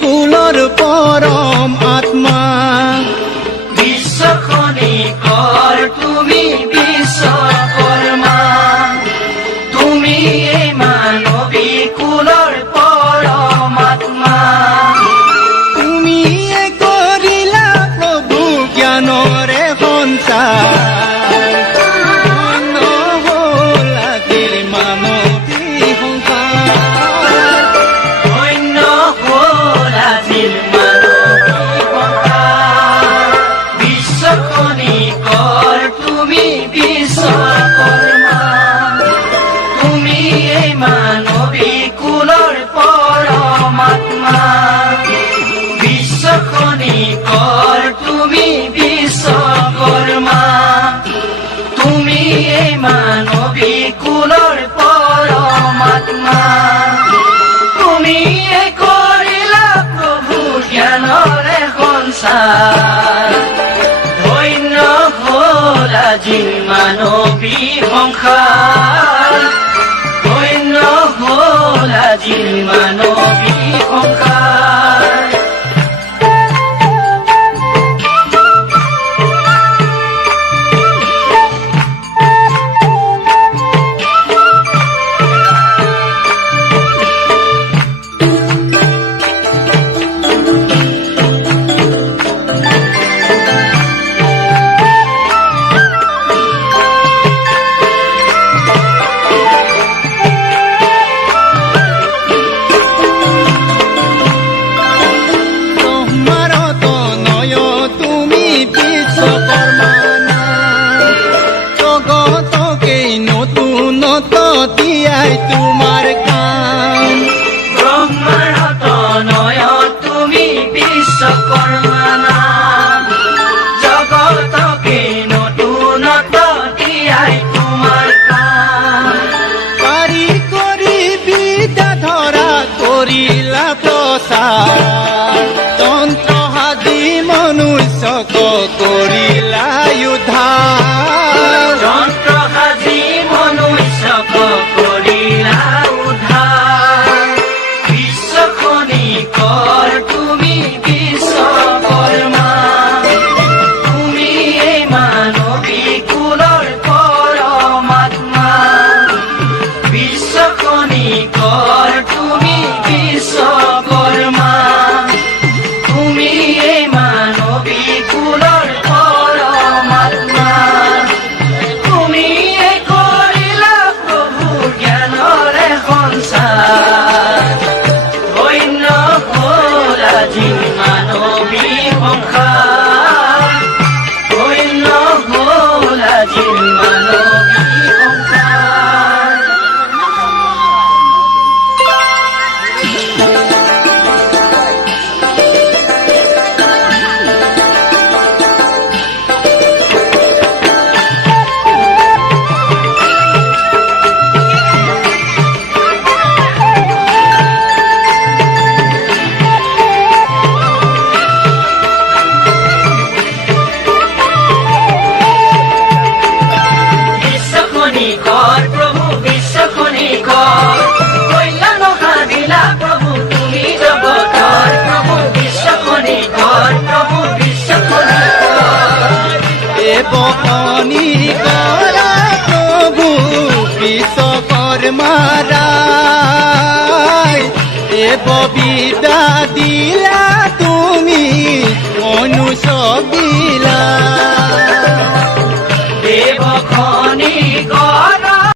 কুলৰ পৰম আত্মা বিশ্বখনি কৰ তুমি বিশ্বকৰ্মা তুমি এই মানৱী কুলৰ পৰম আত্মা তুমিয়ে কৰিলা প্ৰভু জ্ঞানৰে সঞ্চাৰ মানৱী কুলৰ পৰম আত্মা তুমি কৰিলা প্ৰভু জ্ঞানৰে সঞ্চাৰ ধন্য হ'ল আজি মানৱী সংসাৰ ধন্য হ'ল আজি মানৱী সংসাৰ তোমাৰ কাম ব্ৰহ্মাৰ তনয় তুমি বিশ্বকৰ্মা জগতকে নতুনত দিয়াই তোমাৰ কাম কাৰি কৰি বিদ্যা ধৰা কৰিলা প্ৰচাৰ তন্ত্ৰ সাজি মনুষ্যক কৰিলা উদ্ধাৰ যন্ত্ৰ সাজি মনুষ্যক কৰিলা উদ্ধাৰ বিশ্বখনি কৰ তুমি বিশ্বকৰ্মা তুমি এই মানৱী কুলৰ পৰম আত্মা বিশ্বখনি কৰ তুমি বিশ্বকৰ্মা তুমি এই মানৱী কুলৰ পৰম আত্মা তুমি কৰিলা প্ৰভু জ্ঞানৰে সঞ্চাৰ ধন্য হ'ল আজি মানৱী সংসাৰ ধন্য হ'ল আজি মানৱী সংসাৰ বিশ্বখনি কৰ প্ৰভু বিশ্বখনি কৰ কল্যাণ সাধিলা প্ৰভু তুমি জগতৰ প্ৰভু বিশ্বখনি কৰ প্ৰভু বিশ্বখনি কৰ বকনি কৰা প্ৰভু বিশ্বকৰ্মা ৰায় বিদ্যা দিলা তুমি মনুষ্য দিলা দেৱখনি কৰ